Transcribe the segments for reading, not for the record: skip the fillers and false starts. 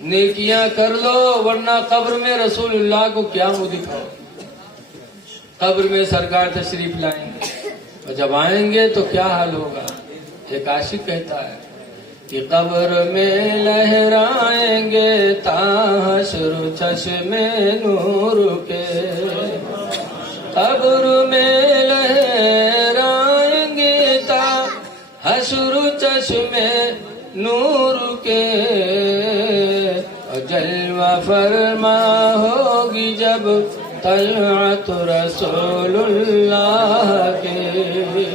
نیکیاں کر لو ورنہ قبر میں رسول اللہ کو کیا منہ دکھاؤ. قبر میں سرکار تشریف لائیں گے اور جب آئیں گے تو کیا حال ہوگا. ایک عاشق کہتا ہے کہ قبر میں لہرائیں گے تا حشر چشم نور کے. قبر میں لہرائیں گے تا حشر چشم نور کے. اور جلوہ فرما ہوگی جب طلعت رسول اللہ کے.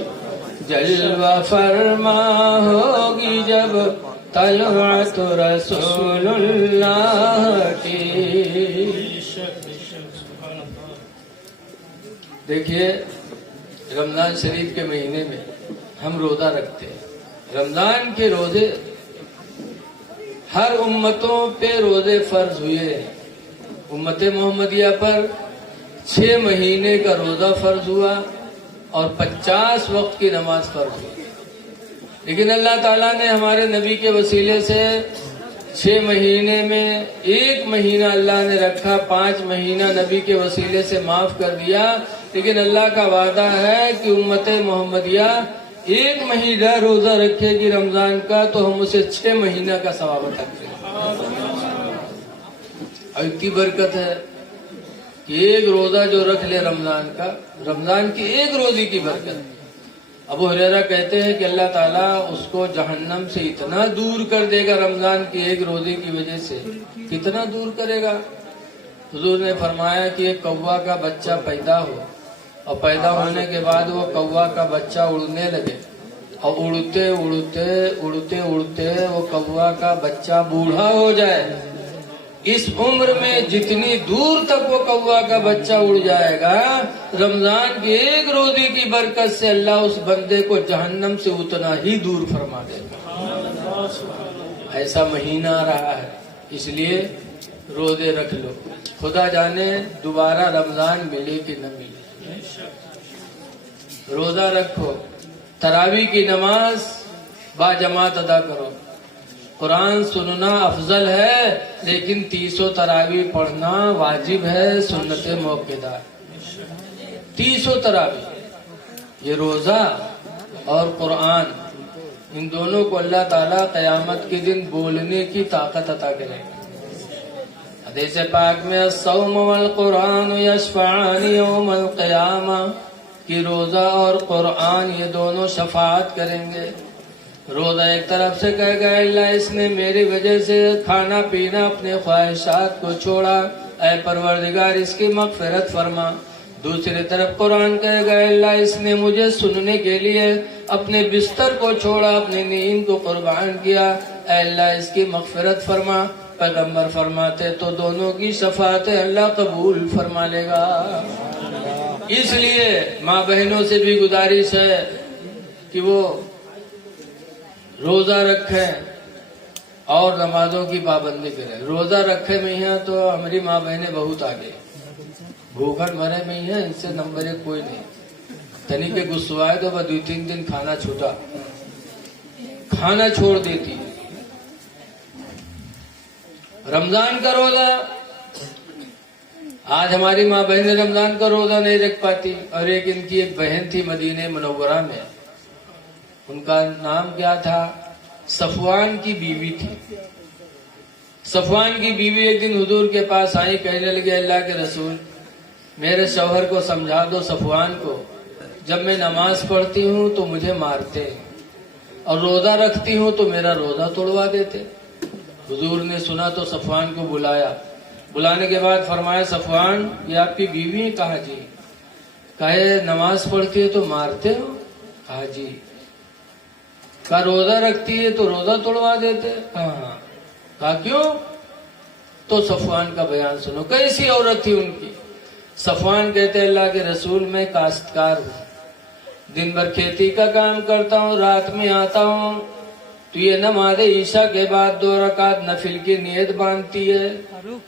جلوہ فرما ہوگی جب طلعت رسول اللہ کی. دیکھیے رمضان شریف کے مہینے میں ہم روزہ رکھتے ہیں. رمضان کے روزے ہر امتوں پہ روزے فرض ہوئے. امت محمدیہ پر 6 مہینے کا روزہ فرض ہوا اور 50 وقت کی نماز فرض ہوئی. لیکن اللہ تعالیٰ نے ہمارے نبی کے وسیلے سے 6 مہینے میں 1 مہینہ اللہ نے رکھا, 5 مہینہ نبی کے وسیلے سے معاف کر دیا. لیکن اللہ کا وعدہ ہے کہ امت محمدیہ 1 مہینہ روزہ رکھے گی رمضان کا تو ہم اسے 6 مہینہ کا ثواب عطا کریں گے. اور اتنی برکت ہے کہ ایک روزہ جو رکھ لے رمضان کا, رمضان کی 1 روزے کی برکت. ابو ہریرہ کہتے ہیں کہ اللہ تعالیٰ اس کو جہنم سے اتنا دور کر دے گا رمضان کی 1 روزے کی وجہ سے. کتنا دور کرے گا؟ حضور نے فرمایا کہ ایک کوا کا بچہ پیدا ہو اور پیدا ہونے کے بعد وہ کوا کا بچہ اڑنے لگے اور اڑتے اڑتے اڑتے اڑتے وہ کوا کا بچہ بوڑھا ہو جائے. اس عمر میں جتنی دور تک وہ کوا کا بچہ اڑ جائے گا, رمضان کی 1 روزے کی برکت سے اللہ اس بندے کو جہنم سے اتنا ہی دور فرما دے گا. ایسا مہینہ رہا ہے, اس لیے روزے رکھ لو. خدا جانے دوبارہ رمضان ملے کہ نہ ملے. روزہ رکھو, تراویح کی نماز با جماعت ادا کرو. قرآن سننا افضل ہے لیکن 300 تراویح پڑھنا واجب ہے, سنت موقدہ. 300 تراویح, یہ روزہ اور قرآن, ان دونوں کو اللہ تعالیٰ قیامت کے دن بولنے کی طاقت عطا کرے گا. حدیث پاک میں الصوم والقرآن یشفعان یوم القیامہ, کہ روزہ اور قرآن یہ دونوں شفاعت کریں گے. روزہ ایک طرف سے کہے گا اللہ اس نے میری وجہ سے کھانا پینا اپنے خواہشات کو چھوڑا, اے پروردگار اس کی مغفرت فرما. دوسری طرف قرآن کہے گا اللہ اس نے مجھے سننے کے لیے اپنے بستر کو چھوڑا, اپنی نیند کو قربان کیا, اے اللہ اس کی مغفرت فرما. پیغمبر فرماتے تو دونوں کی شفاعتیں اللہ قبول فرما لے گا. اس لیے ماں بہنوں سے بھی گزارش ہے کہ وہ روزہ رکھیں اور نمازوں کی پابندی کریں. روزہ رکھے میں یہاں تو ہماری ماں بہنیں بہت آگے, بھوکھن مرے میں یہاں ان سے نمبر 1 کوئی نہیں. تنی کے گسوائے تو 2-3 دن کھانا چھوٹا, کھانا چھوڑ دیتی. رمضان کا روزہ, آج ہماری ماں بہنیں رمضان کا روزہ نہیں رکھ پاتی. اور ایک ان کی ایک بہن تھی مدینہ منورہ میں, ان کا نام کیا تھا, صفوان کی بیوی تھی. صفوان کی بیوی ایک دن حضور کے پاس آئی, کہنے لگی اللہ کے رسول میرے شوہر کو سمجھا دو صفوان کو, جب میں نماز پڑھتی ہوں تو مجھے مارتے اور روزہ رکھتی ہوں تو میرا روزہ توڑوا دیتے. حضور نے سنا تو صفوان کو بلایا. بلانے کے بعد فرمایا صفوان یہ آپ کی بیوی ہے؟ کہا جی. کہے نماز پڑھتی ہے تو مارتے ہو؟ کہا جی. کہا روزہ رکھتی ہے تو روزہ توڑوا دیتے؟ کہا کہا کیوں؟ تو صفوان کا بیان سنو. کیسی عورت تھی ان کی. صفوان کہتے اللہ کے رسول میں کاشتکار ہوں, دن بھر کھیتی کا کام کرتا ہوں, رات میں آتا ہوں تو یہ نماز عشاء کے بعد 2 رکعت نفل کی نیت باندھتی ہے.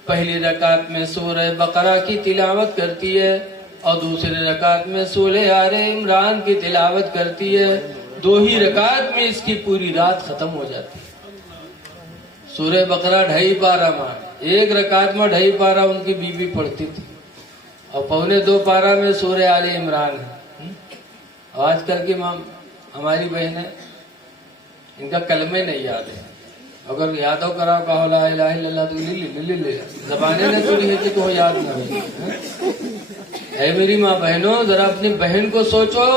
پہلی رکعت میں سورہ بقرہ کی تلاوت کرتی ہے اور دوسری رکعت میں سورہ آل عمران کی تلاوت کرتی ہے. 2 ہی رکعت میں اس کی پوری رات ختم ہو جاتی ہے. سورہ بقرہ 2.5 پارہ میں، ایک رکعت میں 2.5 پارہ ان کی بیوی پڑھتی تھی، اور 2.25 پارہ میں سورہ آل عمران ہے۔ آج کل کی ہماری بہنیں، ان کا کلمے نہیں یاد ہے، اگر یاد ہو کرا کہو لا الہ الا اللہ تو لے زبانیں نے سنی ہے کہ تو یاد نہ ہوئی۔ اے میری ماں بہنوں، ذرا اپنی بہن کو سوچو،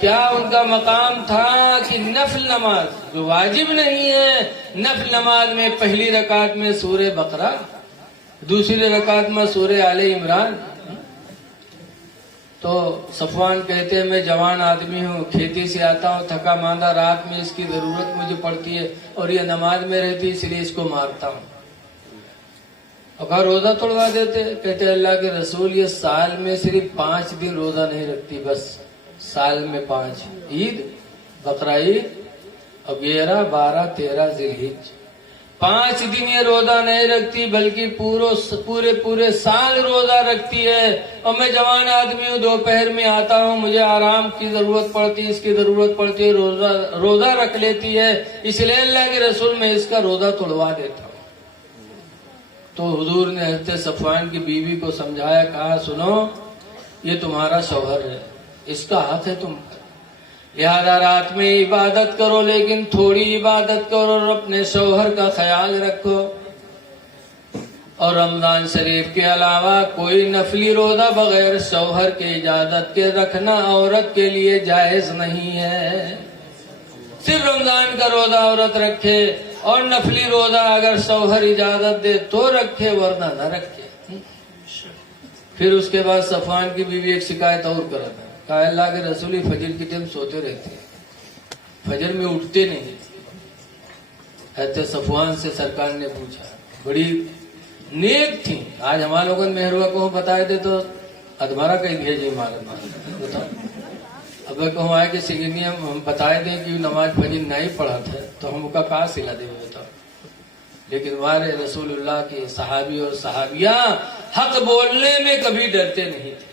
کیا ان کا مقام تھا کہ نفل نماز جو واجب نہیں ہے، نفل نماز میں پہلی رکعت میں سورہ بقرہ، دوسری رکعت میں سورہ آل عمران۔ تو صفوان کہتے ہیں میں جوان آدمی ہوں، کھیتی سے آتا ہوں تھکا ماندہ، رات میں اس کی ضرورت مجھے پڑتی ہے اور یہ نماز میں رہتی، اس لیے اس کو مارتا ہوں۔ اور کہا روزہ توڑوا دیتے، کہتے اللہ کے رسول یہ سال میں صرف 5 دن روزہ نہیں رکھتی، بس سال میں 5، عید، بقرہ عید اور 11، 12، 13 ذی الحجہ، 5 دن یہ روزہ نہیں رکھتی بلکہ پورے سال روزہ رکھتی ہے۔ اور میں جوان آدمی ہوں، دوپہر میں آتا ہوں، مجھے آرام کی ضرورت پڑتی، اس کی ضرورت پڑتی ہے، روزہ رکھ لیتی ہے، اس لیے اللہ کے رسول میں اس کا روزہ توڑوا دیتا ہوں۔ تو حضور نے حضرت صفوان کی بیوی کو سمجھایا، کہا سنو یہ تمہارا شوہر ہے، اس کا حق ہے تم پر، لہذا رات میں عبادت کرو لیکن تھوڑی عبادت کرو اور اپنے شوہر کا خیال رکھو، اور رمضان شریف کے علاوہ کوئی نفلی روزہ بغیر شوہر کی اجازت کے رکھنا عورت کے لیے جائز نہیں ہے۔ صرف رمضان کا روزہ عورت رکھے اور نفلی روزہ اگر شوہر اجازت دے تو رکھے، ورنہ نہ رکھے۔ پھر اس کے بعد صفوان کی بیوی ایک شکایت اور کرتا ہے، کہا اللہ کے رسول فجر کی ٹائم سوتے رہتے ہیں، فجر میں اٹھتے نہیں۔ حضرت صفوان سے سرکار نے پوچھا، بڑی نیک تھی، آج ہمارے لوگوں نے مہروا کو بتائے دے تو ادمارا کہہ دیا جی معلوم بتاؤ۔ اب کہوں آئے کہ سنگنی ہم بتائے دیں کہ نماز فجر نہیں پڑھا تھا تو ہم کا کہاں سلا دے بتاؤ۔ لیکن ہمارے رسول اللہ کے صحابی اور صحابیہ حق بولنے میں کبھی ڈرتے نہیں تھے۔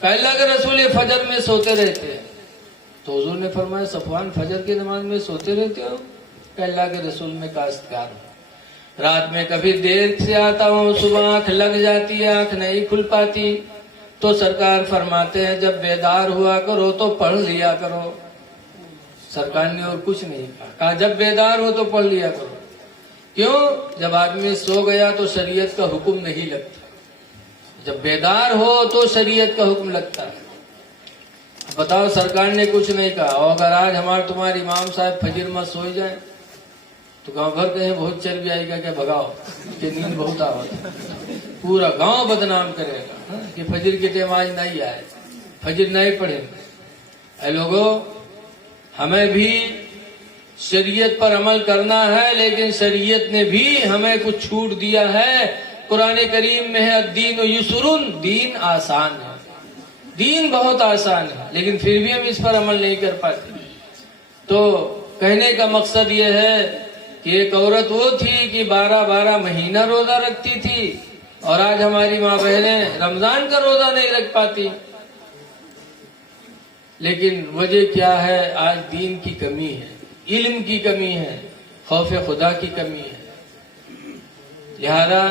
کہ اللہ کے رسول فجر میں سوتے رہتے، تو حضور نے فرمایا صفوان فجر کی نماز میں سوتے رہتے ہو؟ کہ اللہ کے رسول میں کاشتکار ہوں، رات میں کبھی دیر سے آتا ہوں، صبح آنکھ لگ جاتی ہے، آنکھ نہیں کھل پاتی، تو سرکار فرماتے ہیں جب بیدار ہوا کرو تو پڑھ لیا کرو۔ سرکار نے اور کچھ نہیں کہا جب بیدار ہو تو پڑھ لیا کرو۔ کیوں؟ جب آدمی سو گیا تو شریعت کا حکم نہیں لگتا، جب بیدار ہو تو شریعت کا حکم لگتا ہے۔ بتاؤ سرکار نے کچھ نہیں کہا، اور اگر آج تمہارے امام صاحب فجر میں سوئی جائیں تو گاؤں بھر کہیں بہت چربی آئے گا کہ بھگاؤ کہ نیند بہت آوت ہے، پورا گاؤں بدنام کرے گا کہ فجر کی ٹائم آج نہیں آئے، فجر نہیں پڑھے۔ اے لوگو، ہمیں بھی شریعت پر عمل کرنا ہے، لیکن شریعت نے بھی ہمیں کچھ چھوٹ دیا ہے۔ قرآن کریم میں ہے الدین یسرن، دین آسان ہے، دین بہت آسان ہے، لیکن پھر بھی ہم اس پر عمل نہیں کر پاتے۔ تو کہنے کا مقصد یہ ہے کہ ایک عورت وہ تھی کہ 12 مہینہ روزہ رکھتی تھی، اور آج ہماری ماں بہنیں رمضان کا روزہ نہیں رکھ پاتی۔ لیکن وجہ کیا ہے؟ آج دین کی کمی ہے، علم کی کمی ہے، خوف خدا کی کمی ہے۔ لہذا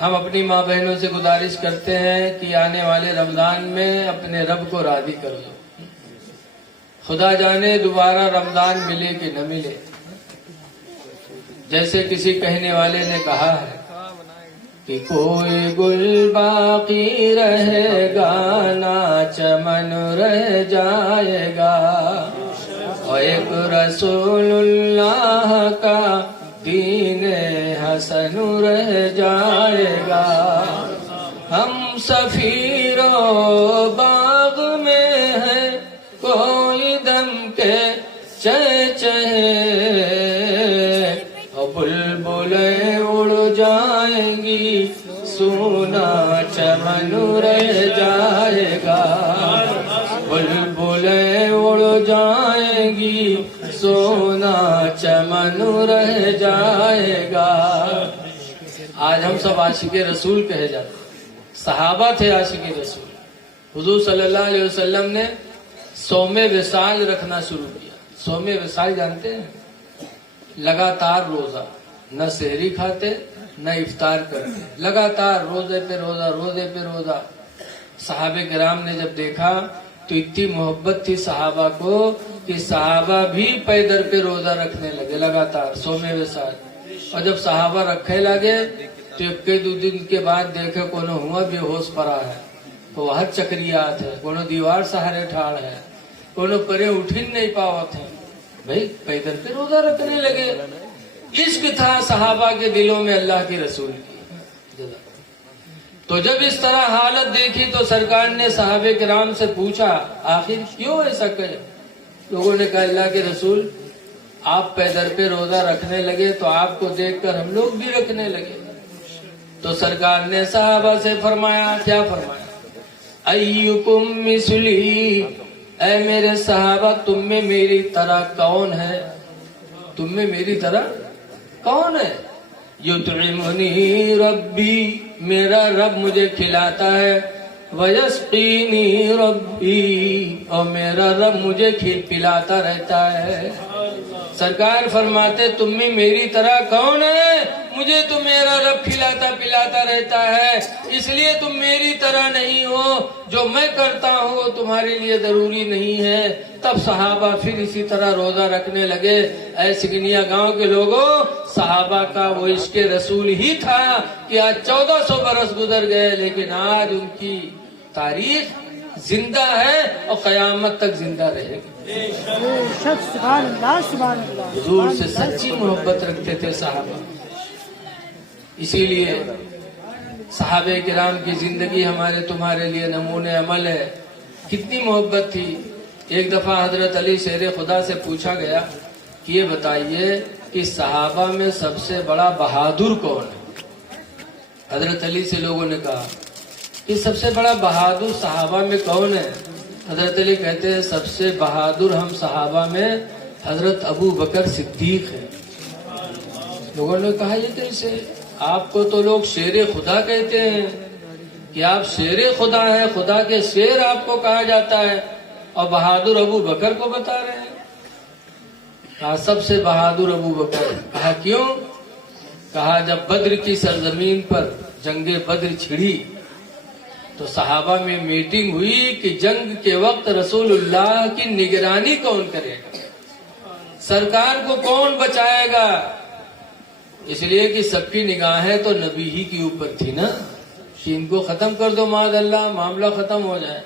ہم اپنی ماں بہنوں سے گزارش کرتے ہیں کہ آنے والے رمضان میں اپنے رب کو راضی کر دو، خدا جانے دوبارہ رمضان ملے کہ نہ ملے۔ جیسے کسی کہنے والے نے کہا ہے کہ کوئی گل باقی رہے گا نہ چمن رہ جائے گا، اور ایک رسول اللہ کا دین حسن رہ جائے گا۔ ہم سفیروں باغ میں ہیں کوئی دم کے چہچہے، اور بلبلیں اڑ جائیں گی سونا چمن رہ جائے گا، بلبلیں اڑ جائیں گی سونا چمن رہ جائے گا۔ آج ہم سب عاشق رسول کہے جاتے، صحابہ تھے عاشق رسول۔ حضور صلی اللہ علیہ وسلم نے صوم وصال رکھنا شروع کیا۔ صوم وصال جانتے ہیں؟ لگاتار روزہ، نہ سحری کھاتے نہ افطار کرتے، لگاتار روزے پہ روزہ روزے پہ روزہ۔ صحابہ کرام نے جب دیکھا تو اتنی محبت تھی صحابہ کو کہ صحابہ بھی پیدر پہ روزہ رکھنے لگے لگاتار سومے کے ساتھ۔ اور جب صحابہ رکھے لگے تو ایک دو دن کے بعد دیکھے کونو ہوا بے ہوش پڑا ہے، تو وہ چکریات ہے، کونو دیوار سہارے ٹھاڑ ہے، کونو پرے اٹھن نہیں پاوت ہے، بھائی پیدر پہ روزہ رکھنے لگے۔ عشق تھا صحابہ کے دلوں میں اللہ کے رسول کی۔ تو جب اس طرح حالت دیکھی تو سرکار نے صحابہ کرام سے پوچھا آخر کیوں ایسا کرے؟ لوگوں نے کہا اللہ کے رسول آپ پیدر پہ روزہ رکھنے لگے تو آپ کو دیکھ کر ہم لوگ بھی رکھنے لگے۔ تو سرکار نے صحابہ سے فرمایا، کیا فرمایا؟ ایکم مثلی، اے میرے صحابہ تم میں میری طرح کون ہے؟ تم میں میری طرح کون ہے؟ یطعمنی ربی، میرا رب مجھے کھلاتا ہے، ویسقینی ربی، اور میرا رب مجھے پلاتا رہتا ہے۔ سرکار فرماتے تم میں میری طرح کون ہے؟ مجھے تو میرا رب کھلاتا پلاتا رہتا ہے، اس لیے تم میری طرح نہیں ہو، جو میں کرتا ہوں وہ تمہارے لیے ضروری نہیں ہے۔ تب صحابہ پھر اسی طرح روزہ رکھنے لگے۔ اے سگنیا گاؤں کے لوگوں، صحابہ کا وہ عشق رسول ہی تھا کہ آج 1400 برس گزر گئے، لیکن آج ان کی تاریخ زندہ ہے اور قیامت تک زندہ رہے گی۔ حضور سے سچی محبت رکھتے تھے صحابہ، اسی لیے صحابہ کرام کی زندگی ہمارے تمہارے لیے نمونے عمل ہے۔ کتنی محبت تھی۔ ایک دفعہ حضرت علی شیر خدا سے پوچھا گیا کہ یہ بتائیے کہ صحابہ میں سب سے بڑا بہادر کون ہے؟ حضرت علی سے لوگوں نے کہا کہ سب سے بڑا بہادر صحابہ میں کون ہے؟ حضرت علی کہتے ہیں سب سے بہادر ہم صحابہ میں حضرت ابو بکر صدیق ہیں۔ لوگوں نے کہا یہ کیسے؟ آپ کو تو لوگ شیر خدا کہتے ہیں کہ آپ شیر خدا ہیں، خدا کے شیر آپ کو کہا جاتا ہے، اور بہادر ابو بکر کو بتا رہے ہیں۔ کہا سب سے بہادر ابو بکر۔ کہا کیوں؟ کہا جب بدر کی سرزمین پر جنگ بدر چھڑی تو صحابہ میں میٹنگ ہوئی کہ جنگ کے وقت رسول اللہ کی نگرانی کون کرے گا، سرکار کو کون بچائے گا؟ اس لیے کہ سب کی نگاہیں تو نبی ہی کے اوپر تھی نا، کہ ان کو ختم کر دو معاذ اللہ، معاملہ ختم ہو جائے۔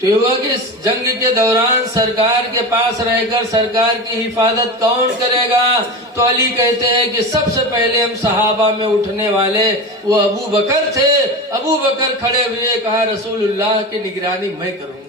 تو یہ ہوا کہ جنگ کے دوران سرکار کے پاس رہ کر سرکار کی حفاظت کون کرے گا؟ تو علی کہتے ہیں کہ سب سے پہلے ہم صحابہ میں اٹھنے والے وہ ابو بکر تھے۔ ابو بکر کھڑے ہوئے کہا رسول اللہ کی نگرانی میں کروں گا۔